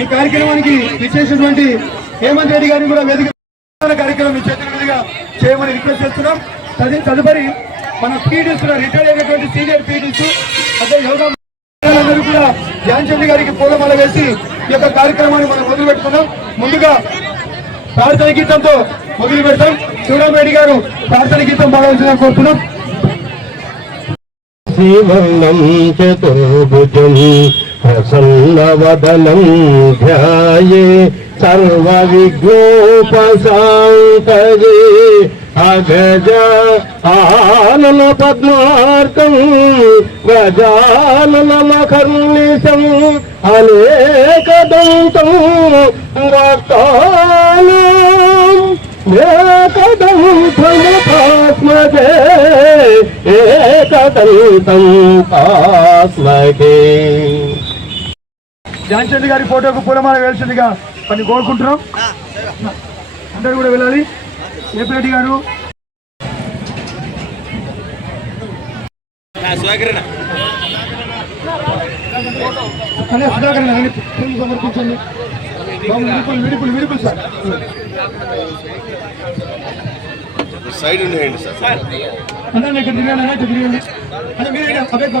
ఈ కార్యక్రమానికి విచ్చేసినటువంటి హేమంత్ రెడ్డి గారిని కూడా వేదిక కార్యక్రమం చేతుల మీదుగా చేయమని రిక్వెస్ట్ చేస్తున్నాం. తదుపరి మన పీడీస్ రిటైర్ అయినటువంటి సీనియర్ పీడీస్ అదే యోగా అందరూ కూడా ధ్యాన్ చంద్ గారికి పూలమాల వేసి ఈ యొక్క కార్యక్రమాన్ని మనం మొదలు పెట్టుకున్నాం. ముందుగా ప్రార్థన గీతంతో మొదలు పెడతాం. శివరామరెడ్డి గారు ప్రార్థన గీతం పాడవలసిందిగా కోరుతున్నాం. శ్రీవర్ణం చతుర్భుజం ప్రసన్నవదనం ధ్యాయే సర్వ విఘ్నోపశాంతయే అగజ ఆనన పద్మార్కం గజాననమకర్నిశం అనేకదంతం వక్తానాం ఏకదంతముపాస్మగే ఏకదంతం పాస్మగే. ధ్యాన్ చంద్ గారి ఫోటోకు పూలమాల వేయాల్సిందిగా పని కోరుకుంటున్నాం. అందరూ కూడా వెళ్ళాలి. ఏపీ గారు సమర్పించండి. విడుపులు సార్ సైడ్ ఉన్నాయండి సార్. అన్న ఇక్కడ తిరగాలన్నా తిరిగండి. అంటే మీరు అభ్యర్థి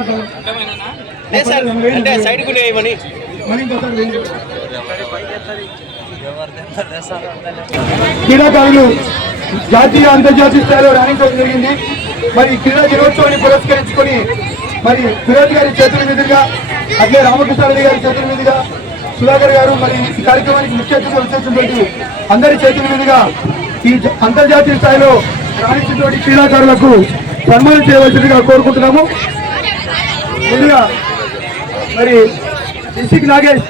సైడ్ మనీ ఇంకోసారి క్రీడాకారులు జాతీయ అంతర్జాతీయ స్థాయిలో రాణించడం జరిగింది. మరి క్రీడా దినోత్సవాన్ని పురస్కరించుకొని మరి ఫిరోజ్ గారి చేతుల మీదుగా అట్లే రామకృష్ణారెడ్డి గారి చేతుల మీదుగా సుధాకర్ గారు మరి ఈ కార్యక్రమానికి ముఖ్య అతిథిగా వచ్చేసినటువంటి అందరి చేతుల మీదుగా ఈ అంతర్జాతీయ స్థాయిలో రాణించినటువంటి క్రీడాకారులకు సన్మానం చేయవలసిందిగా కోరుకుంటున్నాము. ముందుగా మరి డిస్ట్రిక్ట్ నాగేష్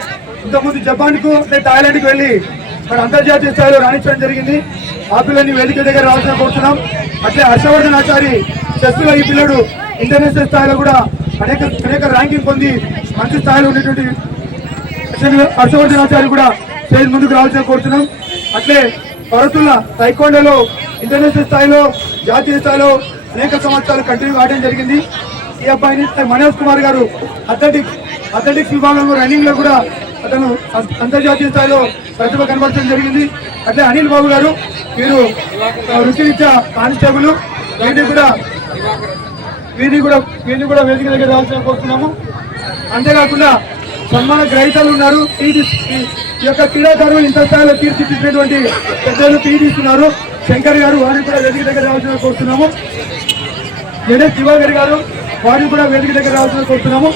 ఇంతకుముందు జపాన్ కు థాయిలాండ్ కు వెళ్ళి మరి అంతర్జాతీయ స్థాయిలో రాణించడం జరిగింది. ఆ పిల్లల్ని వేదిక దగ్గర రావాల్సిన కోరుతున్నాం. అట్లే హర్షవర్ధన్ ఆచారి చెస్ లో ఈ పిల్లడు ఇంటర్నేషనల్ స్థాయిలో కూడా అనేక ర్యాంకింగ్ పొంది మంచి స్థాయిలో ఉన్నటువంటి హర్షవర్ధన్ ఆచారి కూడా స్టేజ్ ముందుకు రావాల్సిన కోరుతున్నాం. అట్లే పరుతుల్లా తైకోండలో ఇంటర్నేషనల్ స్థాయిలో జాతీయ స్థాయిలో అనేక సంవత్సరాలు కంటిన్యూ కావడం జరిగింది. ఈ అబ్బాయిని మనోజ్ కుమార్ గారు అథ్లెటిక్స్ విభాగంలో రన్నింగ్ లో కూడా అతను అంతర్జాతీయ స్థాయిలో ప్రతిభ కనబడటం జరిగింది. అట్లే అనిల్ బాబు గారు వీరు వృత్తిరీత్యా కానిస్టేబుల్ వీరిని కూడా వేదిక దగ్గర రావాల్సిన కోరుతున్నాము. అంతేకాకుండా సన్మాన గ్రహీతలు ఉన్నారు. ఈ యొక్క క్రీడాకారులు ఇంత స్థాయిలో తీర్చిదిద్దినటువంటి పెద్దలు తీర్చిస్తున్నారు. శంకర్ గారు వారిని కూడా వేదిక దగ్గర రావాల్సిన కోరుతున్నాము. జడేష్ దివాకర్ గారు వారిని కూడా వేదిక దగ్గర రావాల్సిన కోరుతున్నాము.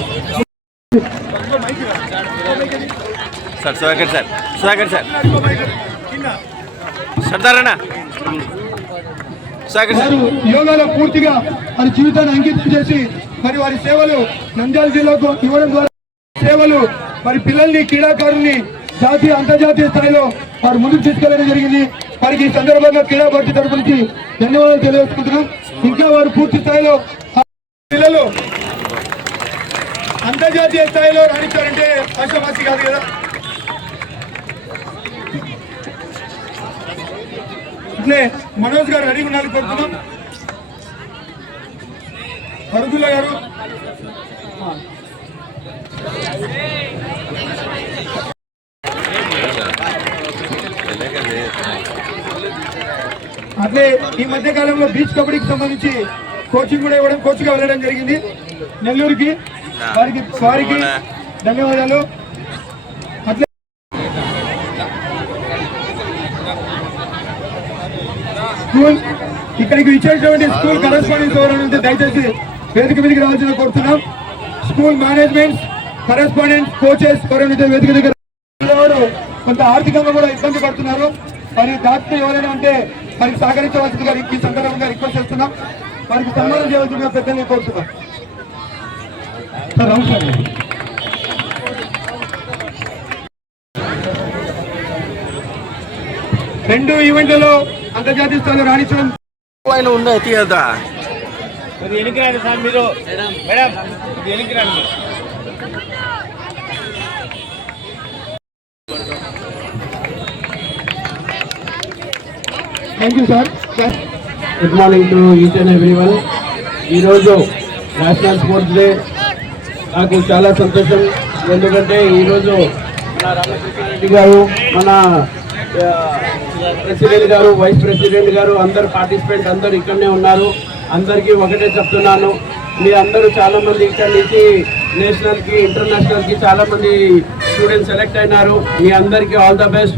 యోగాలో పూర్తిగా వారి జీవితాన్ని అంకితం చేసి మరి వారి సేవలు నంద్యాల జిల్లాకు ఇవ్వడం ద్వారా సేవలు మరి పిల్లల్ని క్రీడాకారుల్ని జాతీయ అంతర్జాతీయ స్థాయిలో వారు ముందుకు తీసుకెళ్లడం జరిగింది. వారికి ఈ సందర్భంగా క్రీడా పార్టీ తరఫు నుంచి ధన్యవాదాలు తెలియజేసుకుంటున్నాం. ఇంకా వారు పూర్తి స్థాయిలో పిల్లలు అంతర్జాతీయ స్థాయిలో రాణించారంటే ఆశామాసి కాదు కదా. ఇట్లే మనోజ్ గారు రెడీ ఉండాలి కోరుతున్నాం. ఫరుదుల్లా గారు అట్లే ఈ మధ్య కాలంలో బీచ్ కబడ్డీకి సంబంధించి కోచింగ్ కూడా ఇవ్వడం కోచ్గా వెళ్ళడం జరిగింది నెల్లూరుకి. వారికి ధన్యవాదాలు. అట్లే స్కూల్ ఇక్కడికి ఇచ్చేటువంటి స్కూల్ కరెస్పాండెంట్స్ ఎవరైనా దయచేసి వేదిక మీదకి రావాల్సిన కోరుతున్నాం. స్కూల్ మేనేజ్మెంట్ కరెస్పాండెంట్ కోచెస్ ఎవరైనా వేదిక దగ్గర కొంత ఆర్థికంగా కూడా ఇబ్బంది పడుతున్నారు. మరి దాంట్లో ఎవరైనా ఉంటే మనకి సహకరించవలసిందిగా ఈ సందర్భంగా రిక్వెస్ట్ చేస్తున్నాం. వారికి సన్మానం చేయవలసిందిగా పెద్దల్ని కోరుతున్నాం. రెండు ఈవెంట్లలో అంతర్జాతీయ స్థాయిలో రాణించడం thank you sir. Good morning to each and everyone. ఈరోజు నేషనల్ స్పోర్ట్స్ డే. నాకు చాలా సంతోషం. ఎందుకంటే ఈరోజు మన రామకృష్ణారెడ్డి గారు, మన ప్రెసిడెంట్ గారు, వైస్ ప్రెసిడెంట్ గారు, అందరు పార్టిసిపెంట్ అందరు ఇక్కడనే ఉన్నారు. అందరికీ ఒకటే చెప్తున్నాను, మీ అందరూ చాలా మంది ఇక్కడ నుంచి నేషనల్కి, ఇంటర్నేషనల్కి చాలా మంది స్టూడెంట్స్ సెలెక్ట్ అయినారు. మీ అందరికీ ఆల్ ద బెస్ట్.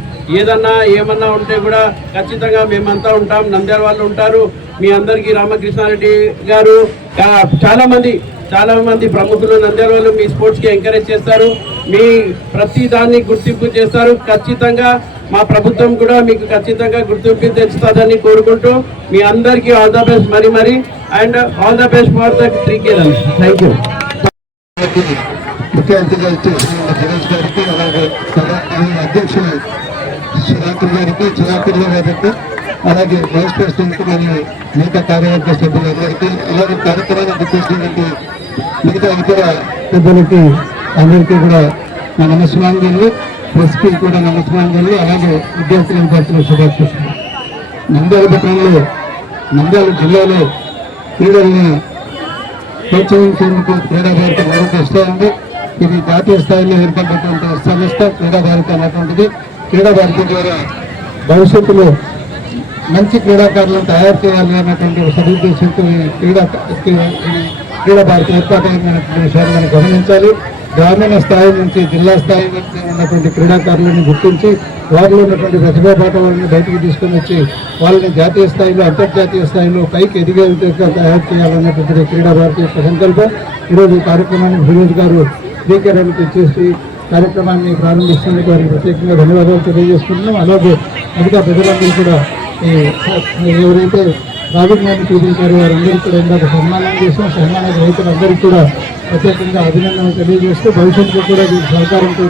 ఏమన్నా ఉంటే కూడా ఖచ్చితంగా మేమంతా ఉంటాం, నంద్యాల వాళ్ళు ఉంటారు. మీ అందరికీ రామకృష్ణారెడ్డి గారు చాలా మంది ప్రముఖులు నంద్యాల వాళ్ళు మీ స్పోర్ట్స్కి ఎంకరేజ్ చేస్తారు, మీ ప్రతి దాన్ని గుర్తింపు చేస్తారు. ఖచ్చితంగా మా ప్రభుత్వం కూడా మీకు ఖచ్చితంగా గుర్తింపు తెచ్చుతుందని కోరుకుంటూ మీ అందరికీ ఆల్ ద బెస్ట్ మరి and all the best for the 3K run. Thank you. ముఖ్య అతిథిగా ఇచ్చేసిన దినేష్ గారికి, అలాగే అధ్యక్షులు సుధాకర్ గారికి, అలాగే వైస్ ప్రెసిడెంట్ మరియు మిగతా కార్యవర్గ సభ్యులందరికీ, అలాగే కార్యక్రమాన్ని గుర్తించినటువంటి మిగతా ఇతర పెద్దలకి అందరికీ కూడా నా నమస్కారాలు, ప్రెస్కి కూడా నమస్కారాలు, అలాగే విద్యార్థులకు శుభాకాంక్షలు. నంద్యాల పట్టణంలో, నంద్యాల జిల్లాలో క్రీడలను ప్రోత్సహించేందుకు క్రీడా భారతి మరొక ఇస్తూ ఉంది. ఇది జాతీయ స్థాయిలో ఏర్పడినటువంటి సంస్థ క్రీడా భారతి అనేటువంటిది. క్రీడా భారతి ద్వారా భవిష్యత్తులో మంచి క్రీడాకారులను తయారు చేయాలి అనేటువంటి సదుద్దేశంతో క్రీడా భారతి ఏర్పాటైనటువంటి విషయాన్ని మనం గమనించాలి. గ్రామీణ స్థాయి నుంచి జిల్లా స్థాయి వరకు ఉన్నటువంటి క్రీడాకారులను గుర్తించి వారిలో ఉన్నటువంటి ప్రతిభా పాఠవాళ్ళని బయటకు తీసుకొని వచ్చి వాళ్ళని జాతీయ స్థాయిలో, అంతర్జాతీయ స్థాయిలో పైకి ఎదిగే విధంగా తయారు చేయాలన్నటువంటి క్రీడా భారతి యొక్క సంకల్పం. ఈరోజు ఈ కార్యక్రమాన్ని ఫిరోజ్ గారు 3K రన్కి ఇచ్చేసి కార్యక్రమాన్ని ప్రారంభిస్తున్నందుకు వారికి ప్రత్యేకంగా ధన్యవాదాలు తెలియజేసుకుంటున్నాం. అలాగే మిగతా ప్రజలందరూ కూడా ఎవరైతే రాజకీయాన్ని చూపించారో వారందరికీ కూడా ఇందాక సన్మానం చేసాం. సన్మాన రైతులందరికీ కూడా ప్రత్యేకంగా అభినందనలు తెలియజేస్తూ భవిష్యత్తులో కూడా దీని సహకారంతో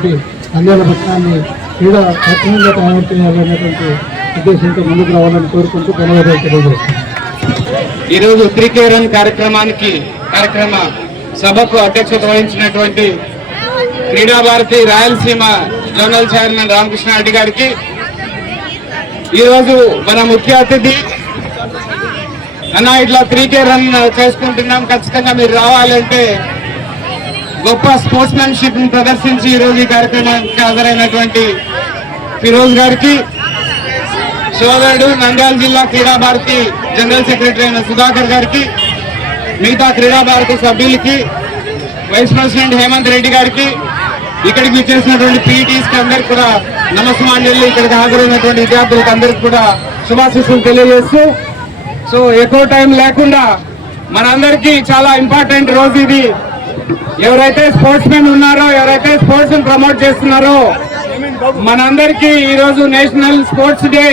నంద్యాల పట్టణాన్ని క్రీడా పట్టణంగా తయారు చేయాలనేటువంటి ఉద్దేశంతో ముందుకు రావాలని కోరుకుంటూ ధన్యవాదాలు తెలియజేస్తాం. ఈరోజు 3K రన్ కార్యక్రమ సభకు అధ్యక్షత వహించినటువంటి క్రీడా భారతి రాయలసీమ జోనల్ చైర్మన్ రామకృష్ణారెడ్డి గారికి, ఈరోజు మన ముఖ్య అతిథి ఇట్లా 3K రన్ చేసుకుంటున్నాం, ఖచ్చితంగా మీరు రావాలంటే గొప్ప స్పోర్ట్స్ మ్యాన్షిప్ ప్రదర్శించి ఈరోజు ఈ కార్యక్రమానికి హాజరైనటువంటి ఫిరోజ్ గారికి, సోదరుడు నంద్యాల జిల్లా క్రీడా భారతి జనరల్ సెక్రటరీ అయిన సుధాకర్ గారికి, మిగతా క్రీడా భారతి సభ్యులకి, వైస్ ప్రెసిడెంట్ హేమంత్ రెడ్డి గారికి, ఇక్కడికి విచ్చేసినటువంటి పీఈటీస్ అందరికి కూడా నమస్కారాలు, ఇక్కడికి హాజరైనటువంటి విద్యార్థులకు అందరికి కూడా శుభాశీస్సులు తెలియజేస్తూ, సో ఎక్కువ టైం లేకుండా మనందరికీ చాలా ఇంపార్టెంట్ రోజు ఇది. ఎవరైతే స్పోర్ట్స్ మెన్ ఉన్నారో, ఎవరైతే స్పోర్ట్స్ ప్రమోట్ చేస్తున్నారో, మనందరికీ ఈరోజు నేషనల్ స్పోర్ట్స్ డే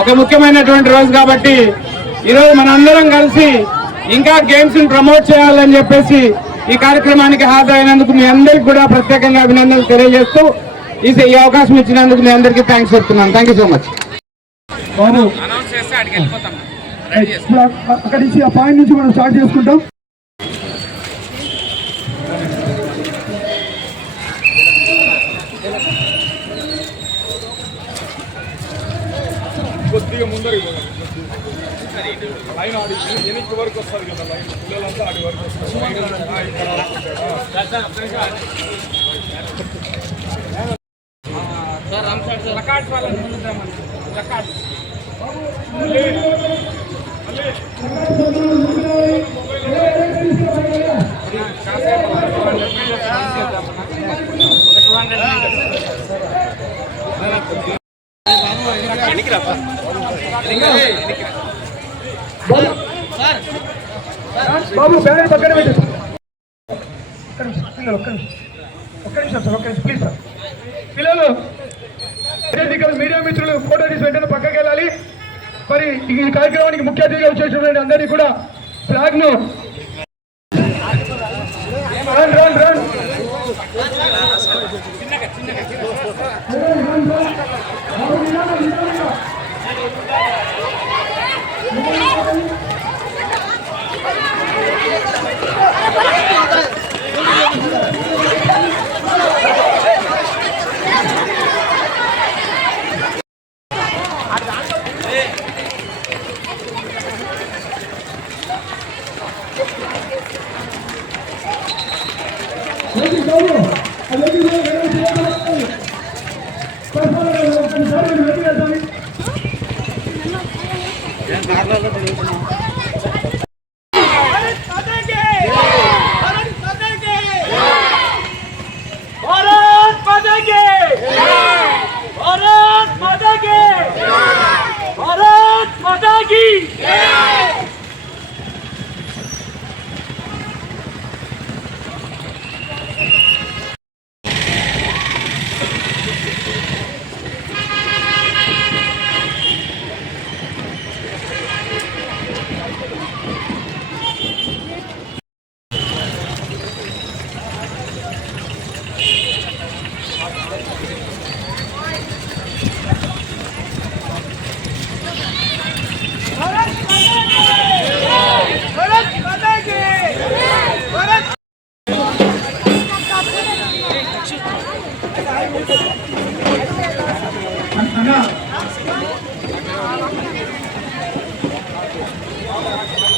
ఒక ముఖ్యమైనటువంటి రోజు. కాబట్టి ఈరోజు మనందరం కలిసి ఇంకా గేమ్స్ ని ప్రమోట్ చేయాలని చెప్పేసి ఈ కార్యక్రమానికి హాజరైనందుకు మీ అందరికి కూడా ప్రత్యేకంగా అభినందనలు తెలియజేస్తూ ఈ అవకాశం ఇచ్చినందుకు మీ అందరికీ థ్యాంక్స్ చెప్తున్నాను. Thank you so much. అక్కడి నుంచి ఆ పాయింట్ నుంచి మనం స్టార్ట్ చేసుకుంటాం. కొద్దిగా ముందరికి లైన్ ఆడి ఎనికి వరకు వస్తుంది కదా, లైన్ పిల్లలంతా ఆడి వరకు వస్తారు. బాబు బ్యానర్ పక్కన పెట్టు. పిల్లలు ఒక్క నిమిషం సార్, ఒక్క నిమిషం ప్లీజ్ సార్. పిల్లలు మీడియా మిత్రులు ఫోటో తీసి వెంటనే పక్కకి వెళ్ళాలి. మరి ఈ కార్యక్రమానికి ముఖ్య అతిథిగా వచ్చేటువంటి అందరినీ కూడా ఫ్లాగ్ ను రన్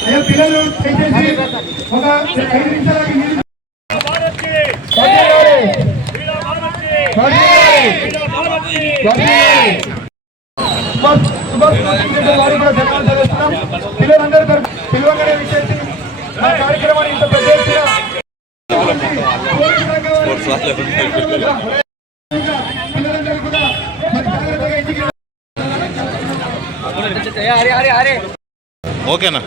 అయ్యా పిల్లలు దయచేసి ఒక 5 నిమిషాలకి మీరు పిల్లలందరూ పిలువగానే విచ్చేసి ఆ కార్యక్రమాన్ని ఇంత పెద్ద ఎత్తున పిల్లలందరూ కూడా మరి జాగ్రత్తగా ఇంటికి ఓకేనా